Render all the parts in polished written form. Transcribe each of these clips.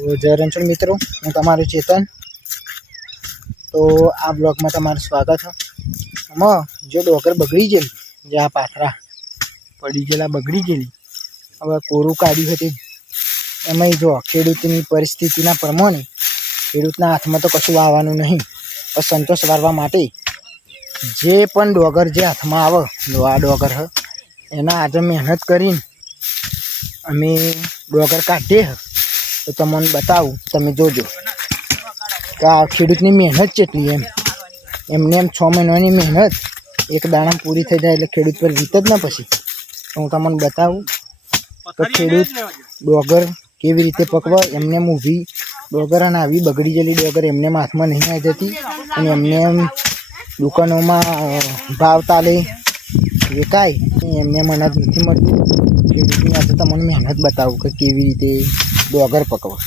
તો જય રણછોડ મિત્રો, હું તમારું ચેતન. તો આ બ્લોગમાં તમારું સ્વાગત છે. આમાં જો ડોગર બગડી ગયેલી, જે આ પાથરા પડી ગયેલા બગડી ગયેલી, હવે કોરું કાઢ્યું હતી. એમાં જો ખેડૂતની પરિસ્થિતિના પ્રમાણે ખેડૂતના હાથમાં તો કશું આવવાનું નહીં, પણ સંતોષ વારવા માટે જે પણ ડોગર જે હાથમાં આવે, જો આ ડોગર હ એના આજે મહેનત કરીને અમે ડોગર કાઢીએ હ. તો તમને બતાવું, તમે જોજો કે આ ખેડૂતની મહેનત કેટલી. એમને 6 મહિનાની મહેનત એક દાણા પૂરી થઈ જાય એટલે ખેડૂત પર વીત જ ના. પછી હું તમને બતાવું કે ખેડૂત ડોગર કેવી રીતે પકવા. એમને ઊભી ડોગર અને આવી બગડી ગયેલી ડોગર એમને હાથમાં નહીં આવી જતી, અને એમને એમ દુકાનોમાં ભાવ તાલે વેચાય, એમને અનાજ નથી મળતું. ખેડૂતની આજે તમને મહેનત બતાવું કે કેવી રીતે ડોગર પકવા.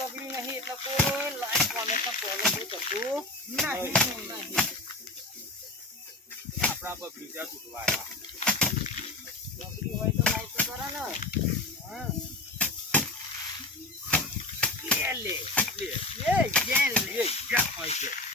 બગડી નહીં એટલે કોઈ લાઈક કોમેન્ટ ફોલો કરતું નહીં. આપણા બગડી જાય તૂટવા બગડી હોય તો લાઈક તો કરો ને. હા લે લે લે લે લે લે